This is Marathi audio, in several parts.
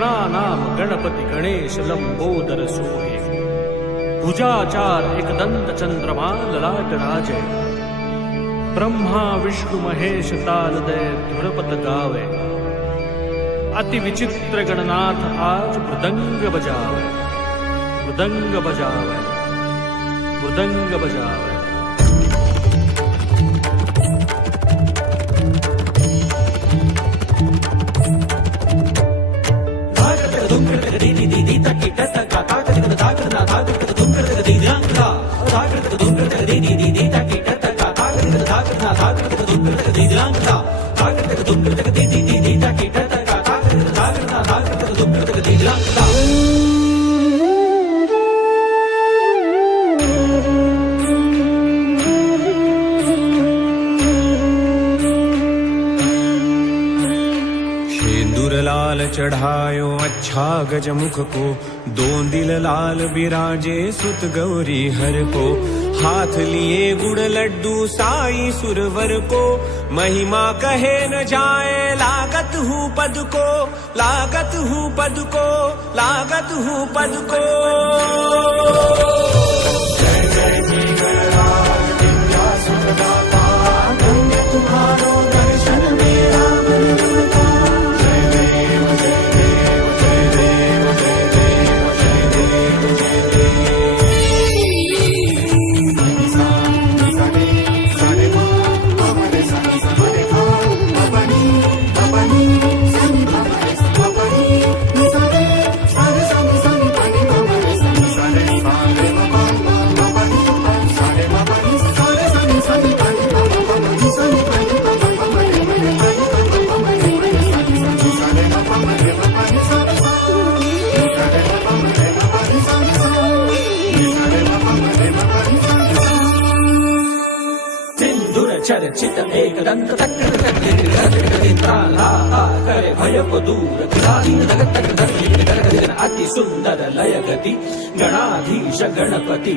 गणानाम गणपती गणेश लंबोदर सोहे भुजाचार एकदंत चंद्रमा ललाट राजे ब्रह्मा विष्णु महेश तालदय धुरपत गावे अति विचित्र गणनाथ आज मृदंग बजावे मृदंग बजावे मृदंग बजावे। लाल चढ़ायो अच्छा गजमुख को, दोंदिल लाल बिराजे सुत गौरी हर को। हाथ लिए गुड़ लड्डू साई सुरवर को, महिमा कहे न जाए लागत हूँ पद को, लागत हूँ पद को, लागत हूँ पद को। जय जय जी गणराज विद्यासुर दाता, धन्य तुम्हारो दर्शन मेरा मन का। चर्चित एकदंत करे भय को दूर अति सुंदर लय गति गणाधीश गणपति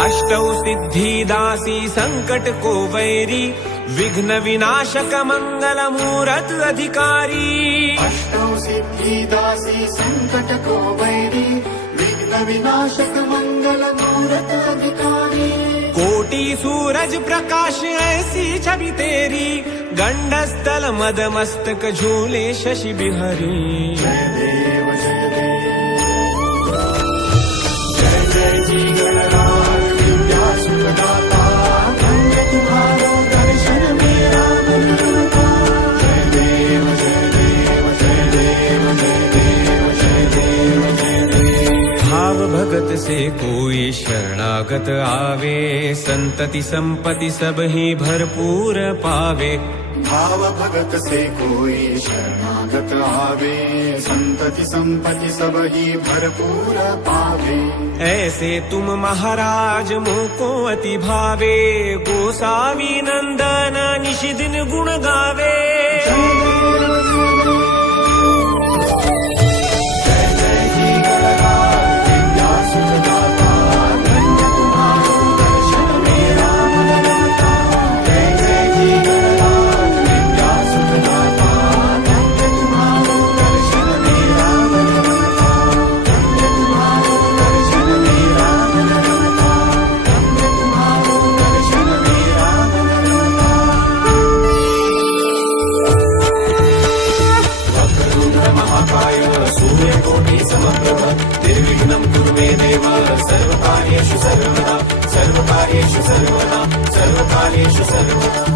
अष्टौ सिद्धि दासी संकट को वैरी, विघ्न विनाशक मंगल मूरत अधिकारी। अष्टौ सिद्धि दासी संकट को वैरी, विघ्न विनाशक मंगल मूरत अधिकारी। कोटि सूरज प्रकाश ऐसी छवि तेरी, गंडस्थल मद मस्तक झूले शशि बिहारी। जय देव जय देव, जय जय जी गणराज विद्यासुर दाता, धन्य तुम्हारो दर्शन मेरा मन का। जय देव जय देव, जय देव जय देव, जय देव जय देव। भाव भगत से कोई शरणागत आवे, संतति संपत्ति सब ही भरपूर पावे। भाव भगत से कोई शरणागत आवे, संतति संपत्ति सब ही भरपूर पावे। ऐसे तुम महाराज मोको अति भावे, गोसावी नंदन निश दिन गुण गावे। निर्विघ्नं कुरु मे देव, सर्वकार्येषु सर्वदा, सर्वकार्येषु सर्वदा, सर्वकार्येषु सर्वदा।